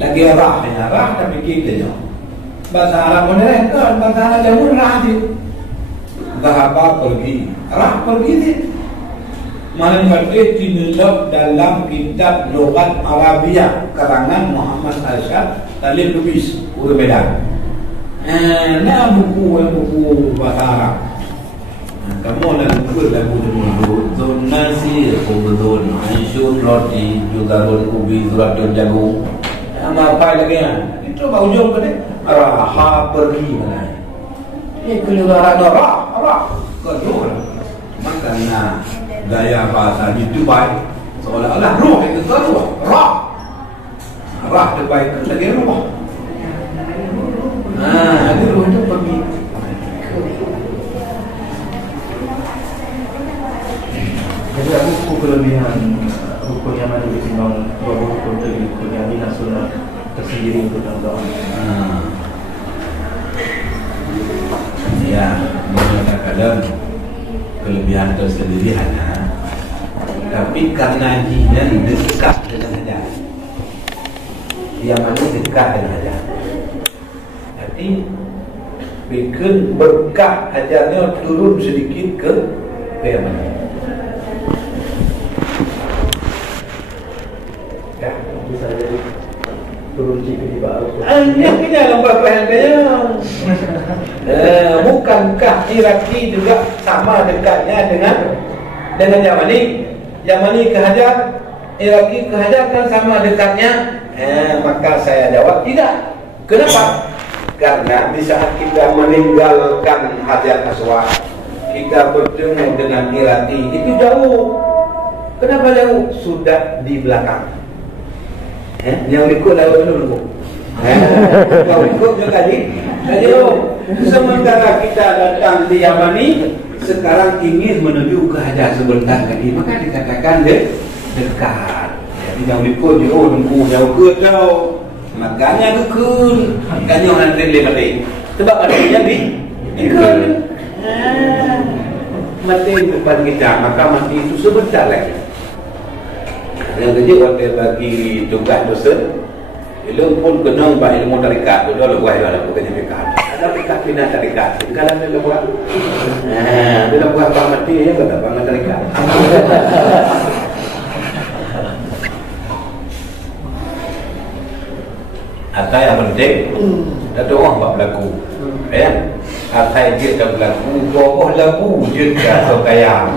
Lagi arah tapi kita je. Bahasa Arab modern kan, bahasa Arab jauh rah je. Zahaba pergi, rah pergi je. Mana berarti dinilai dalam kitab Lughat Arabiyah karangan Muhammad Arsyad Talib Lubis Urus Medan. Nah buku bahasa Arab. Kamu nak buat lagu dulu. Zon nasi, kubzon, ansyur roti, juga zon ubi, zuratun jagung. Apa lagi ya? Itu bau ujung kan? Raha pergi mana? Ini keluar arah, keluar. Makanya gaya bahasa itu baik seolah-olah roh itu keluar rah terbaik itu lagi roh. Jadi roh itu pergi. Jadi aku buku kelebihan rukun yang mana ditimbang dua rukun tadi, rukun yang bina sunnah tersendiri untuk dalam doa. Ya, kadang-kadang kelebihan tersendiri ada, tapi karena dia dekat dengan hajat, yang mana dekat dengan hajat, jadi bikin berkah hajatnya turun sedikit ke yang mana. Ya, bisa jadi turun sikit di bawah. Ini lembaga yang bukankah Iraki juga sama dekatnya dengan Yamani? Yamani ke Hajar, Iraki ke Hajar kan sama dekatnya? Maka saya jawab tidak. Kenapa? Karena di saat kita meninggalkan Hajar Aswad, kita bertemu dengan Iraki itu jauh. Kenapa jauh? Sudah di belakang. Yang ikut lalu dulu. Kau ikut juga ni. Jadi sementara kita datang di Yamani, sekarang ingin menuju ke Hajar sebentar lagi, maka dikatakan dekat. Jadi jangan ikut je. Nunggu jauh ke jauh. Makanya kekun. Makanya orang terlebih mati. Sebab artinya ikut. Mati depan kita, maka mati itu sebentar lagi. Yang kerja waktu bagi tugas dosen, ilmu pun kena buat ilmu tarikat. Tu dah buat ada bukan tarikat. Ada tarikat kena tarikat. Kalau dia buat, dia buat apa mati ya kata apa tarikat. Atai yang penting, ada orang buat berlaku, ya. Atai dia dah berlaku, boh lagu je atau kaya.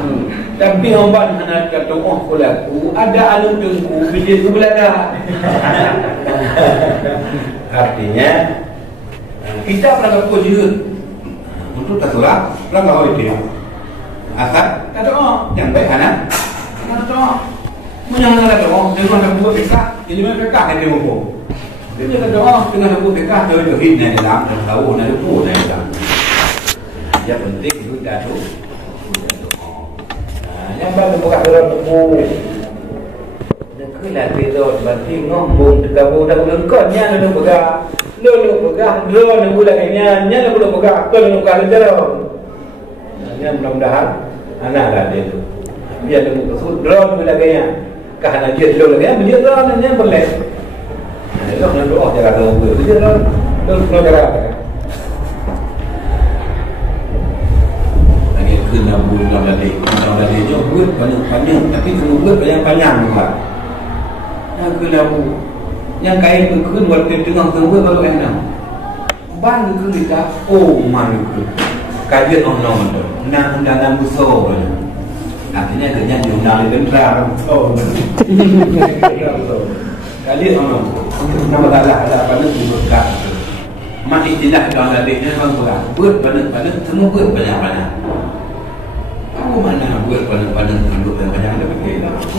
Tapi orang nak kata oh kulaku ada alun tengku bila tu belaka. Artinya kita pernah berlaku juga. Untuk tak surah, pernah kau itu. Asal kata oh yang baik anak. Kata oh, menyanyi kata oh dengan nak buat dekat, ini mereka ada mampu. Dia kata oh dengan nak buat dekat tu hidupnya dalam tahu nak buat dalam. Yang penting itu dah tu. Yang baru buka dalam tubuh dekelah tidur berarti ngombong tergabung dah bulan konnya lalu pegang lalu bulan ini nya lalu pegang kalau buka dalam nya mudah-mudahan anak dah dia tu biar lalu kesud drone belakangnya kahana dia dulu lagi dia drone nya boleh itu nak doa jaga tahu dia drone kalau jaga kena buat tadi je buat panjang tapi kena buat panjang juga. Yang kena yang kain berkun waktu tengah tengah baru kena. Ban ke kita oh man ke. Kajian orang tu. Undang-undangan besar. Artinya kerja di undang negara. Oh. Kali orang nama salah ada pada berkat. Mak istilah orang ladiknya orang buat banyak semua buat banyak. Aku mana buat pandang duduk yang banyak ada fikir. Aku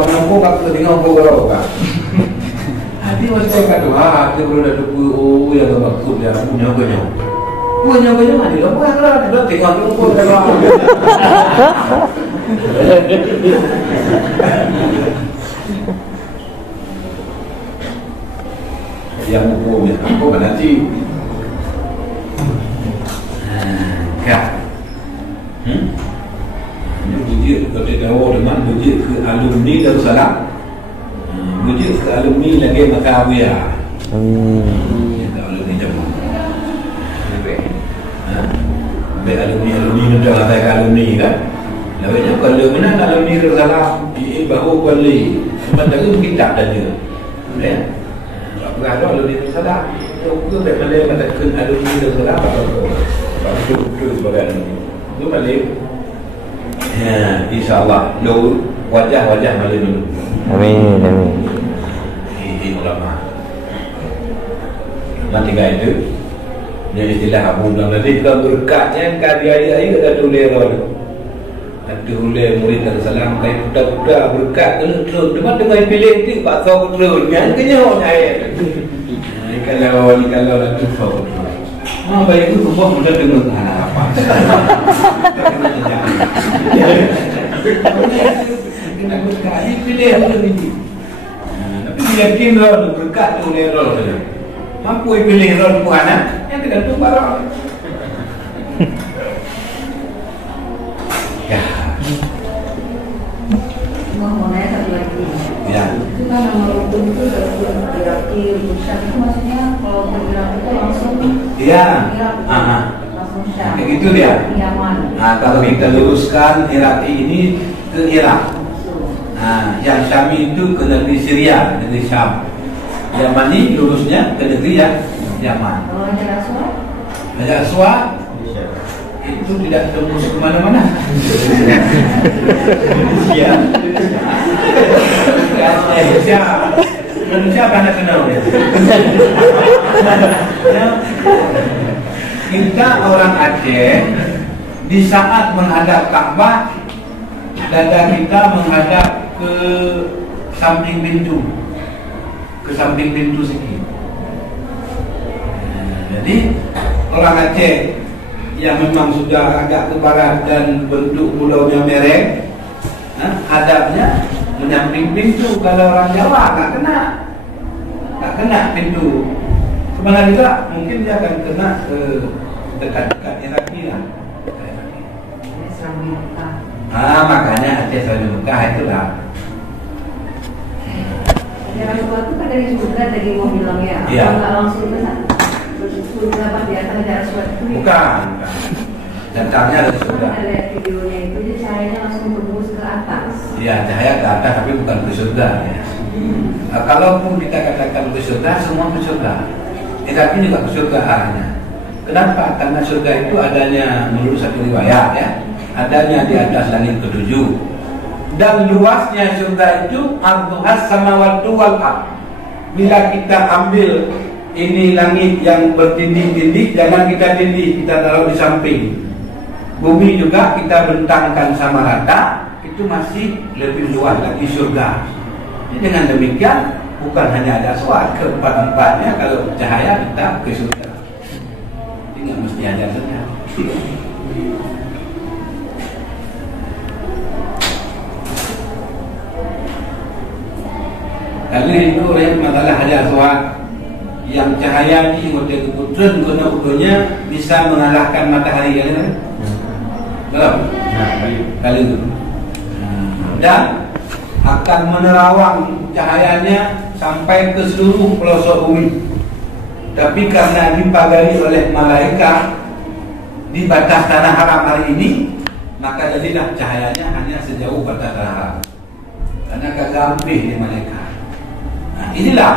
nampak kat tengah kau kan. Hati macam kata dia perlu ada oh yang maksud dia punya mana dia bukan lah dia tengah tunggu dah. yang hukumnya apa nanti kan Bujik ketika dengan bujik ke alumni Darussalam, bujik ke alumni lagi Makawiyah. Kita alumni Jamu. Baik alumni sudah kata alumni kan. Lawanya kalau mana alumni Darussalam baru kali sebab itu kita tanya. Ya. Kalau alumni Darussalam, itu baik mana katakan alumni Darussalam baru itu sebagai alumni. Itu balik. Ya, insyaAllah lo wajah-wajah malu dulu. Amin, amin. Ini ulama. Nanti itu jadi istilah Abu Dhabi nanti juga berkatnya karya dia ada tulis orang. Ada tulis murid Darussalam kayak budak-budak berkat terus teman-teman pilih itu Pak Saud terus yang kenyang saya. Kalau nak tufa. Baik itu buat mudah dengan apa? Kita berkali pilih orang ini. Tapi yakin orang berkat oleh orang. Mampu pilih orang bukan? Yang tergantung barang. Ya. Mau nanya satu lagi. Ya. Itu kan nomor rukun itu berarti rusak itu maksudnya kalau bergerak itu langsung. Iya. Langsung syah. Kayak gitu dia. Yaman. Nah, kalau kita luruskan Iraki ini ke Irak. Nah, yang Syami itu ke negeri Syria, negeri Syam. Yamani lurusnya ke negeri Yaman. Kalau Hajar Aswad? Hajar Aswad itu tidak tembus kemana-mana. Ya. Manusia karena kenal ya. Kita orang Aceh di saat menghadap Ka'bah, dada kita menghadap ke samping pintu, sedikit. Jadi orang Aceh yang memang sudah agak ke barat dan bentuk pulaunya mereng, hadapnya menyamping pintu. Kalau orang Jawa tak kena pintu. Sebenarnya juga mungkin dia akan kena ke dekat-dekat Iraki lah. Islam di Mekah. Makanya Aceh Saudi Mekah itulah. Hajar Aswad itu kan dari surga tadi mau bilang ya. Iya. Kalau nggak langsung ke sana. Surga pas di atas Hajar Aswad itu. Bukan. Datangnya dari surga. Ada lihat videonya itu dia cahayanya langsung tembus ke atas. Iya, cahaya ke atas tapi bukan ke surga ya. Kalaupun kita katakan ke surga, semua ke surga. Tetapi juga ke surga arahnya. Kenapa? Karena surga itu adanya menurut satu riwayat ya, adanya di atas langit ketujuh. Dan luasnya surga itu arduhas samawati wal ardh. Bila kita ambil ini langit yang bertindih-tindih, jangan kita tindih, kita taruh di samping. Bumi juga kita bentangkan sama rata, itu masih lebih luas lagi surga. Jadi dengan demikian bukan hanya ada Aswad, keempat-empatnya kalau cahaya kita ke surga. Jadi nggak mesti ada saja. Kalau itu orang masalah Hajar Aswad yang cahaya di hotel keputran guna-gunanya bisa mengalahkan matahari ya kan? Belum? Kali itu. Dan akan menerawang cahayanya sampai ke seluruh pelosok bumi. Tapi karena dipagari oleh malaikat di batas tanah haram hari ini, maka jadilah cahayanya hanya sejauh batas tanah haram. Karena kagampih di malaikat. Nah, inilah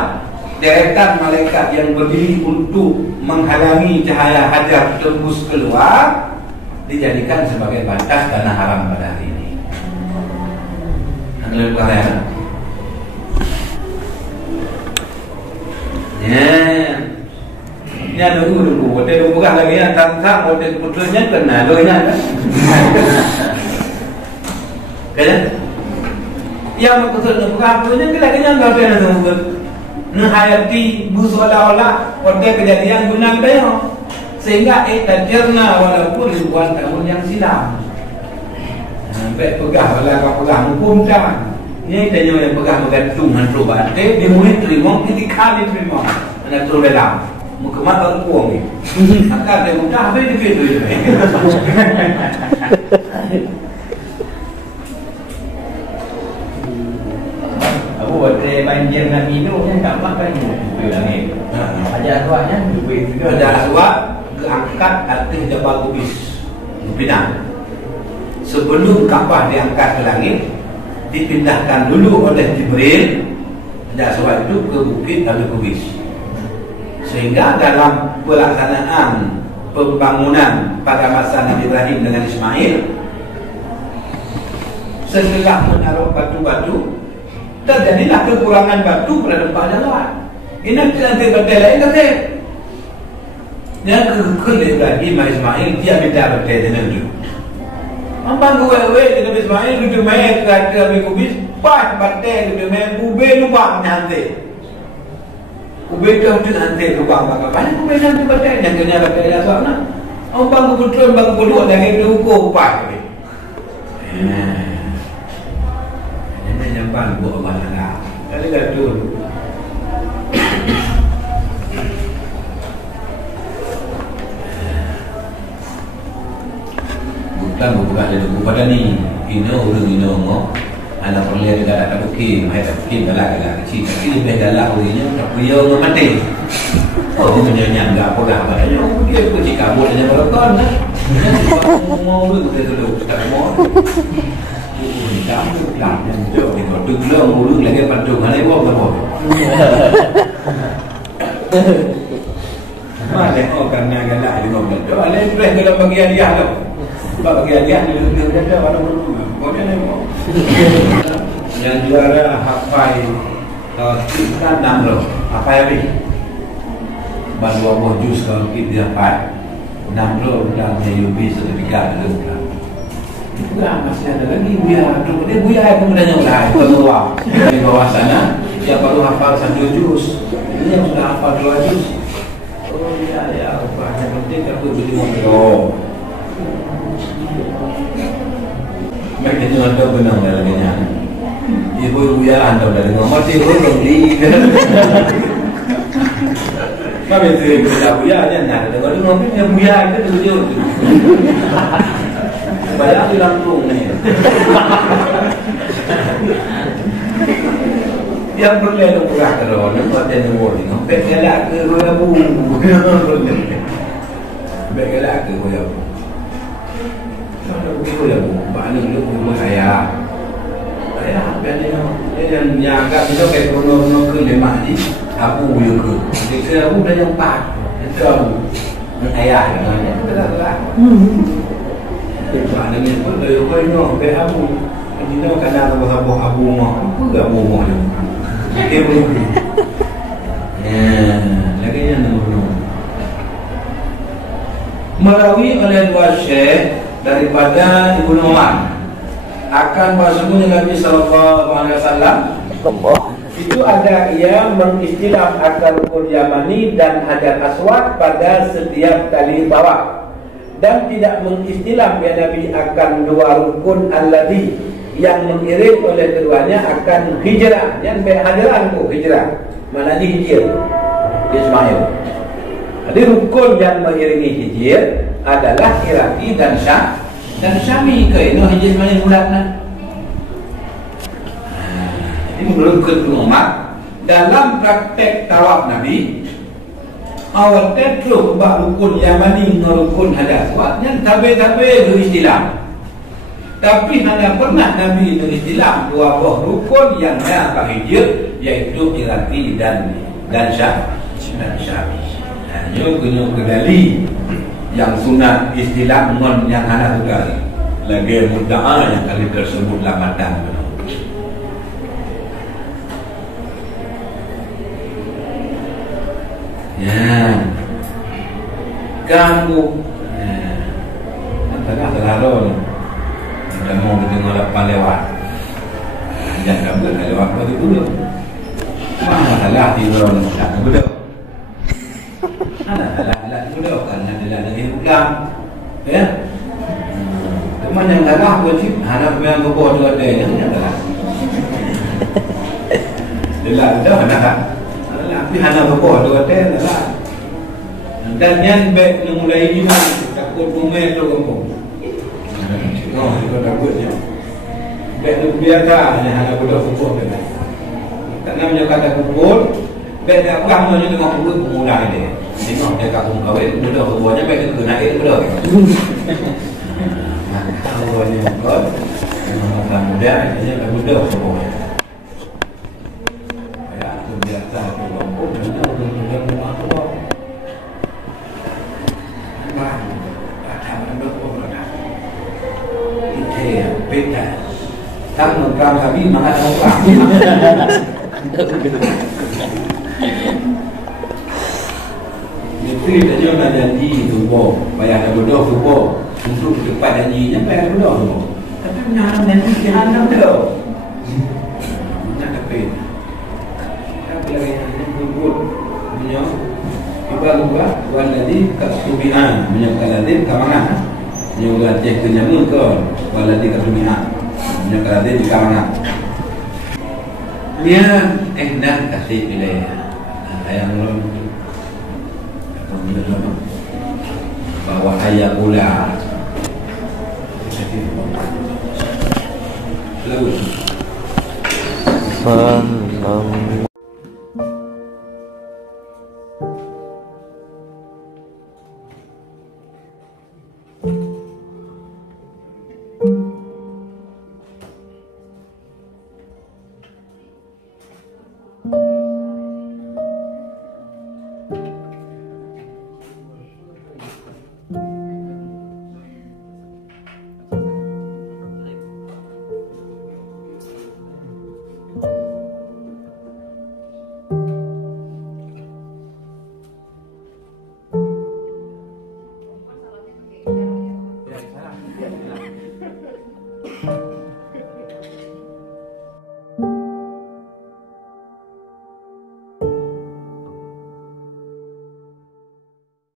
deretan malaikat yang berdiri untuk menghalangi cahaya Hajar tembus keluar, dijadikan sebagai batas tanah haram pada hari ini. Lebih keren. Ya, ini ada dulu, hotel bukan lagi yang tantang hotel putranya kena loinya kan? Kan? Yang putranya bukan putranya kita kenyang nggak pernah nunggu. Menghayati seolah-olah hotel kejadian guna kita sehingga etajerna walaupun ribuan tahun yang silam. Sampai pegah wala kau pegah hukum kan. Ini tanya yang pegah bergantung hantu bate dia mesti terima, kita kali terima. Nak turun dalam. Muka mata kuang ni. Akan dia mudah habis dia tu je. Aku buat banjir nak minum kan tak makan duit langit. Ajar tuannya duit juga. Ajar tuan keangkat atas Jabal Qubis Pinang. Sebelum Kaabah diangkat ke langit, dipindahkan dulu oleh Jibril ajar tuan itu ke Bukit Al-Qubis. Sehingga dalam pelaksanaan pembangunan pada masa Nabi Ibrahim dengan Ismail, setelah menaruh batu-batu, terjadilah kekurangan batu pada tempat jalan. Ini nanti betul lain kata. Yang kekal Ibrahim Ismail dia minta betul dengan itu. Ampang gue dengan Ismail gitu main ke Al-Qubis, pas betul gitu main bube lubang nanti. Ubay tu nanti lubang bangga banyak ubay nanti betul yang kena betul ya soalnya. Ampang kebetulan bang kedua lagi tu ukur pas. Ini nyampan buat masalah. Kali tu. Bukan bukan ada pada ni. Ini orang ini ngomong. Anak perlihat dekat tak bukit, mai tak bukit galak kecil. Tapi lebih galak orinya tak puyah mati. Oh, menyanyang enggak apa dah katanya. Dia pergi kabut dengan balkon kan. Mau lu dulu tak mau. Kamu tak jauh ni kau dulu mulu lagi patung mana buat apa. Mana orang yang galak di mobil. Tu ada press dalam bagian dia tu. Bagian dia dia ada pada dulu. Yang juara hafal kita 6 loh. Apa ya bi? Baru apa jus kalau kita hafal 6 loh dan UB sertifikat tu. Enggak masih ada lagi buaya. Dia buaya itu mudahnya ulah keluar di bawah sana. Dia baru hafal 1 jus. Ini yang sudah hafal 2 jus. Oh ya apa yang penting aku jadi motor. Mereka cuma tahu benang dalamnya. Ibu buaya anda dah dengar mati pun beli. Kami tu kita buaya aja nak dengar punya buaya itu tujuh. Banyak di Lampung ni. Yang berlalu kurang kalau nampak dia nombor ni. Baik galak ke buaya bu. Baik galak ke buaya bu. Buaya bu. Mana dulu buaya. Ayah kan dia yang agak kita kayak kono ke lemak ni aku buaya ke. Dia aku dah yang 4. Itu aku. Ayah namanya. Betul-betul. Mana ni pun dia kono ke aku. Dia kadang buah abu mah. Apa ke abu mah ni? Dia pun. Lagi yang nombor. Merawi oleh 2 syekh daripada Ibnu Umar akan bahasanya Nabi sallallahu alaihi wasallam itu ada yang mengistilah akan rukun Yamani dan Hajar Aswad pada setiap kali tawaf dan tidak mengistilah ya Nabi akan 2 rukun alladhi yang mengiring oleh keduanya akan hijrah yang berhajaran ku hijrah maknanya hijir Ismail. Jadi rukun yang mengiringi hijir adalah Iraqi dan Syami ke ini hijir Ismail bulatnya. Ini menurut Umar dalam praktek tawaf Nabi awal terus bab rukun Yamani dengan rukun Hajar Aswad yang tabe-tabe beristilah. Tapi hanya pernah Nabi beristilah 2 buah rukun yang apa hijir iaitu Iraqi dan Syami. Hanya kena kendali yang sunat istilah mon yang anak tukar lagi mudda'a yang kali tersebut lamatan. Ya. Kamu tengah terlalu kita mau tengok lepas lewat. Jangan kamu lewat pada dulu. Masalah di dalam tak betul. Alah sudah kan adalah dari bukan ya teman yang darah wajib harap yang berbuat juga dia yang darah adalah dah nak Tapi hana apa ada hotel lah. Dan yang baik mulai ini takut rumah tu kamu. Oh, itu takutnya. Baik tu biasa hanya hana bodoh kubur kan. Tak namanya kata kubur, baik tak apa namanya tengok kubur mulai dia. Tengok dia kat rumah kawin bodoh kuburnya baik tu naik tu bodoh. Kalau ni kau orang muda dia tak bodoh kuburnya. Ya, tu biasa tu kamu dia rumah tu. Beda. Tahu perang kami mana tahu perang. Mesti dia nak janji tu boh, bayar bodoh tu boh. Untuk cepat janjinya bayar bodoh tu. Tapi nak janji jangan tu. Nak tapi. Tapi lagi yang kubur punya ibarat waladi kasubihan punya kaladin kamana. Yang latih kenyamun ke waladi kasubihan punya kaladin di kamana. Dia dah kasih pilih. Ayam belum bahwa ayah pula Salam